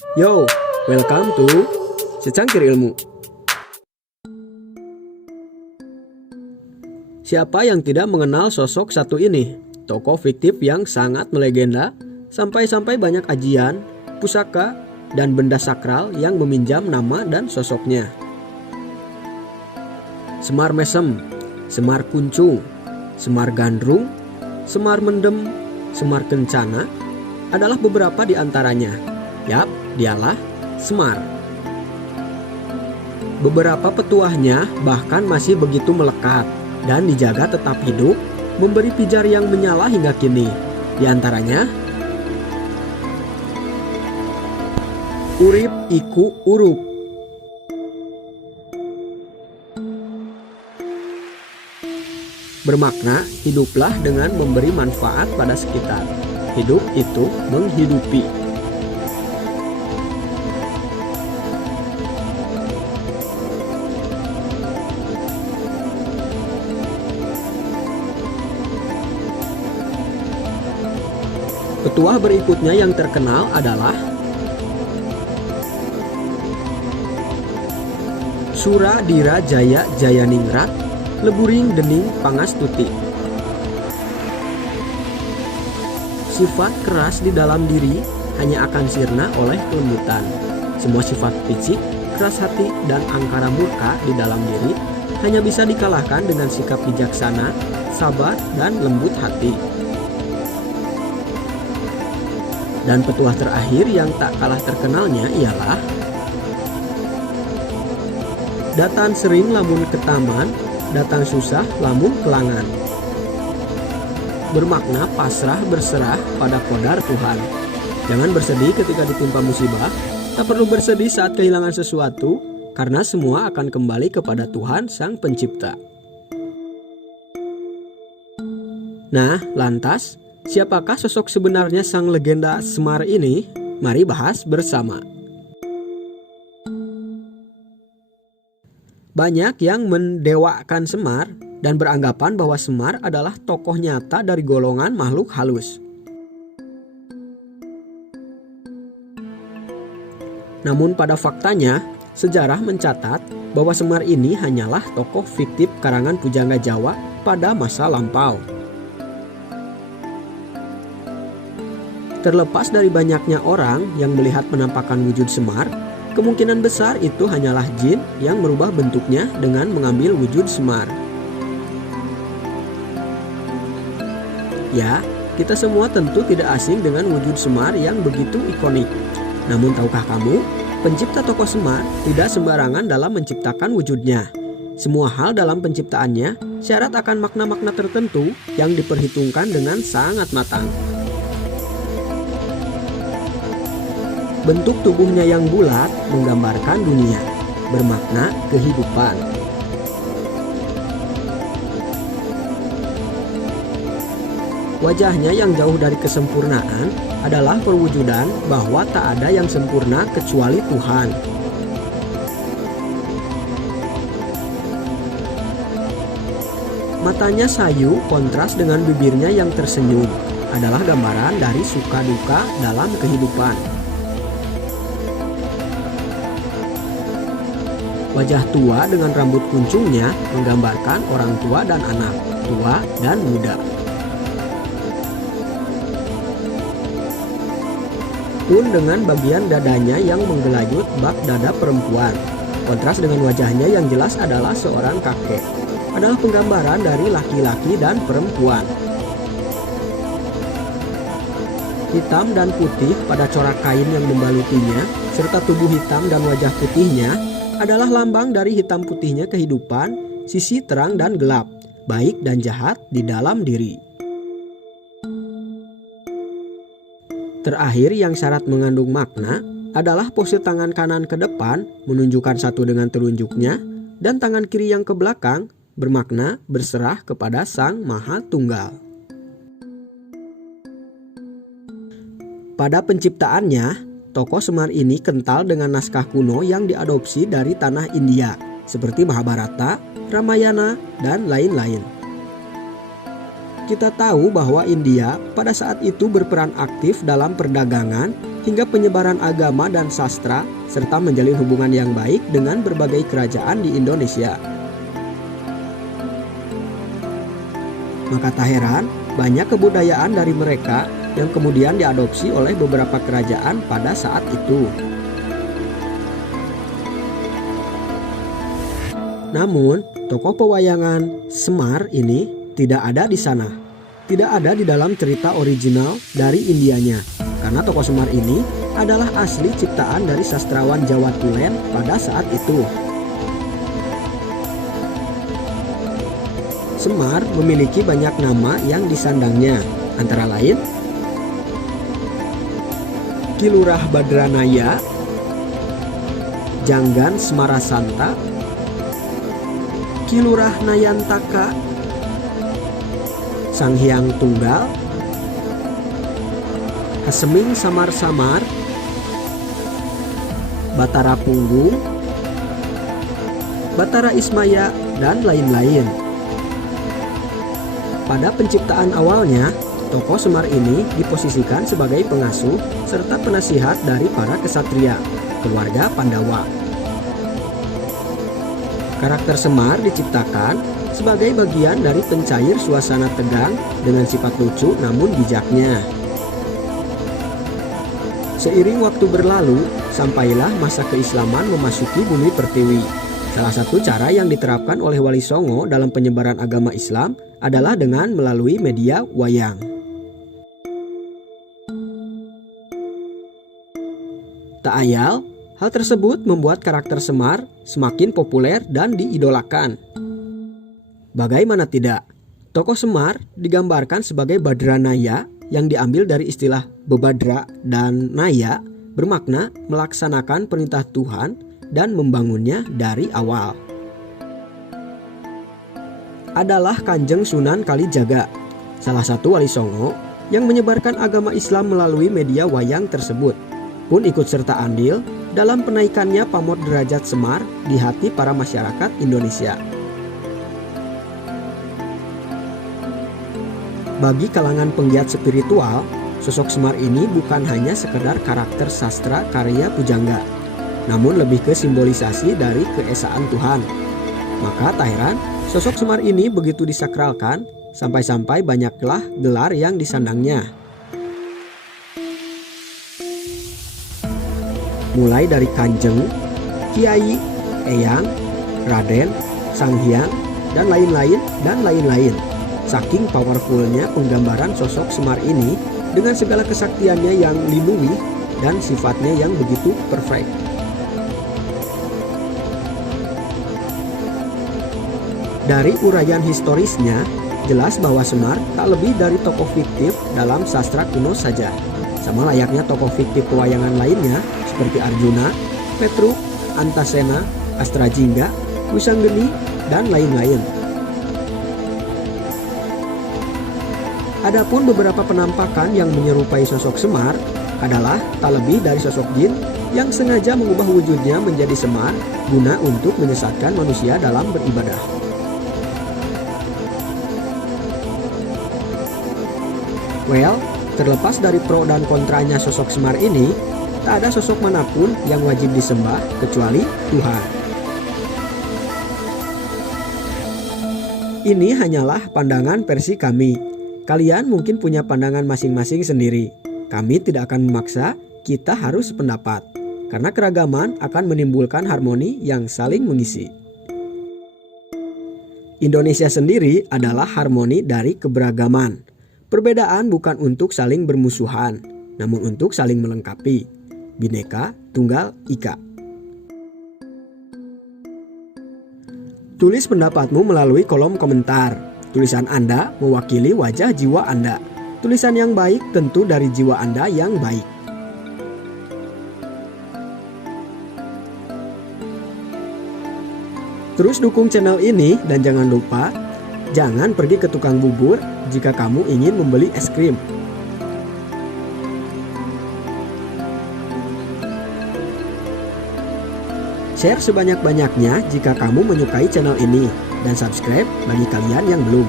Yo, welcome to Secangkir Ilmu. Siapa yang tidak mengenal sosok satu ini? Tokoh fiktif yang sangat melegenda, sampai-sampai banyak ajian, pusaka, dan benda sakral yang meminjam nama dan sosoknya. Semar Mesem, Semar Kuncung, Semar Gandrung, Semar Mendem, Semar Kencana adalah beberapa di antaranya. Yap, dialah Semar. Beberapa petuahnya bahkan masih begitu melekat dan dijaga tetap hidup, memberi pijar yang menyala hingga kini. Di antaranya Urip Iku Urup. Bermakna hiduplah dengan memberi manfaat pada sekitar. Hidup itu menghidupi. Petuah berikutnya yang terkenal adalah Suradira Jaya Jayaningrat Leburing Dening Pangastuti. Sifat keras di dalam diri hanya akan sirna oleh kelembutan. Semua sifat fisik, keras hati, dan angkara murka di dalam diri hanya bisa dikalahkan dengan sikap bijaksana, sabar, dan lembut hati. Dan petuah terakhir yang tak kalah terkenalnya ialah Datan sering lamun ke taman, datang susah lamun kelangan. Bermakna pasrah berserah pada qadar Tuhan. Jangan bersedih ketika ditimpa musibah, tak perlu bersedih saat kehilangan sesuatu, karena semua akan kembali kepada Tuhan Sang Pencipta. Nah, lantas siapakah sosok sebenarnya sang legenda Semar ini? Mari bahas bersama. Banyak yang mendewakan Semar dan beranggapan bahwa Semar adalah tokoh nyata dari golongan makhluk halus. Namun pada faktanya, sejarah mencatat bahwa Semar ini hanyalah tokoh fiktif karangan pujangga Jawa pada masa lampau. Terlepas dari banyaknya orang yang melihat penampakan wujud Semar, kemungkinan besar itu hanyalah jin yang merubah bentuknya dengan mengambil wujud Semar. Ya, kita semua tentu tidak asing dengan wujud Semar yang begitu ikonik. Namun tahukah kamu, pencipta tokoh Semar tidak sembarangan dalam menciptakan wujudnya. Semua hal dalam penciptaannya syarat akan makna-makna tertentu yang diperhitungkan dengan sangat matang. Bentuk tubuhnya yang bulat menggambarkan dunia, bermakna kehidupan. Wajahnya yang jauh dari kesempurnaan adalah perwujudan bahwa tak ada yang sempurna kecuali Tuhan. Matanya sayu kontras dengan bibirnya yang tersenyum adalah gambaran dari suka duka dalam kehidupan. Wajah tua dengan rambut kuncungnya menggambarkan orang tua dan anak, tua dan muda. Pun dengan bagian dadanya yang menggelayut bak dada perempuan. Kontras dengan wajahnya yang jelas adalah seorang kakek. Adalah penggambaran dari laki-laki dan perempuan. Hitam dan putih pada corak kain yang membalutinya, serta tubuh hitam dan wajah putihnya adalah lambang dari hitam putihnya kehidupan, sisi terang dan gelap, baik dan jahat di dalam diri. Terakhir yang syarat mengandung makna adalah pose tangan kanan ke depan menunjukkan satu dengan telunjuknya dan tangan kiri yang ke belakang bermakna berserah kepada Sang Maha Tunggal. Pada penciptaannya, tokoh Semar ini kental dengan naskah kuno yang diadopsi dari tanah India, seperti Mahabharata, Ramayana, dan lain-lain. Kita tahu bahwa India pada saat itu berperan aktif dalam perdagangan hingga penyebaran agama dan sastra, serta menjalin hubungan yang baik dengan berbagai kerajaan di Indonesia. Maka tak heran, banyak kebudayaan dari mereka yang kemudian diadopsi oleh beberapa kerajaan pada saat itu. Namun, tokoh pewayangan Semar ini tidak ada di sana. Tidak ada di dalam cerita original dari Indianya. Karena tokoh Semar ini adalah asli ciptaan dari sastrawan Jawa Tulen pada saat itu. Semar memiliki banyak nama yang disandangnya, antara lain Ki Lurah Badranaya, Janggan Semarasanta, Ki Lurah Nayantaka, Sang Hyang Tunggal, Haseming Samar-Samar, Batara Punggung, Batara Ismaya, dan lain-lain. Pada penciptaan awalnya, tokoh Semar ini diposisikan sebagai pengasuh serta penasihat dari para kesatria, keluarga Pandawa. Karakter Semar diciptakan sebagai bagian dari pencair suasana tegang dengan sifat lucu namun bijaknya. Seiring waktu berlalu, sampailah masa keislaman memasuki bumi pertiwi. Salah satu cara yang diterapkan oleh Wali Songo dalam penyebaran agama Islam adalah dengan melalui media wayang. Tak ayal, hal tersebut membuat karakter Semar semakin populer dan diidolakan. Bagaimana tidak, tokoh Semar digambarkan sebagai Badranaya yang diambil dari istilah bebadra dan naya, bermakna melaksanakan perintah Tuhan dan membangunnya dari awal. Adalah Kanjeng Sunan Kalijaga, salah satu Wali Songo yang menyebarkan agama Islam melalui media wayang tersebut, pun ikut serta andil dalam penaikannya pamor derajat Semar di hati para masyarakat Indonesia. Bagi kalangan penggiat spiritual, sosok Semar ini bukan hanya sekedar karakter sastra karya pujangga, namun lebih ke simbolisasi dari keesaan Tuhan. Maka tak heran, sosok Semar ini begitu disakralkan, sampai-sampai banyaklah gelar yang disandangnya. Mulai dari Kanjeng, Kiai, Eyang, Raden, Sang Hyang, dan lain-lain. Saking powerfulnya penggambaran sosok Semar ini dengan segala kesaktiannya yang lindungi dan sifatnya yang begitu perfect. Dari uraian historisnya, jelas bahwa Semar tak lebih dari tokoh fiktif dalam sastra kuno saja. Sama layaknya tokoh fiktif pewayangan lainnya seperti Arjuna, Petruk, Antasena, Astrajingga, Wisanggeni, dan lain-lain. Adapun beberapa penampakan yang menyerupai sosok Semar adalah tak lebih dari sosok jin yang sengaja mengubah wujudnya menjadi Semar guna untuk menyesatkan manusia dalam beribadah. Well, terlepas dari pro dan kontranya sosok Semar ini, tak ada sosok manapun yang wajib disembah kecuali Tuhan. Ini hanyalah pandangan versi kami. Kalian mungkin punya pandangan masing-masing sendiri. Kami tidak akan memaksa, kita harus sependapat. Karena keragaman akan menimbulkan harmoni yang saling mengisi. Indonesia sendiri adalah harmoni dari keberagaman. Perbedaan bukan untuk saling bermusuhan, namun untuk saling melengkapi. Bhinneka Tunggal Ika. Tulis pendapatmu melalui kolom komentar. Tulisan Anda mewakili wajah jiwa Anda. Tulisan yang baik tentu dari jiwa Anda yang baik. Terus dukung channel ini dan jangan lupa, jangan pergi ke tukang bubur jika kamu ingin membeli es krim. Share sebanyak-banyaknya jika kamu menyukai channel ini. Dan subscribe bagi kalian yang belum.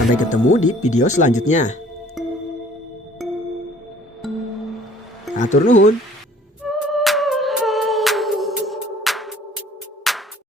Sampai ketemu di video selanjutnya. Atur nuhun.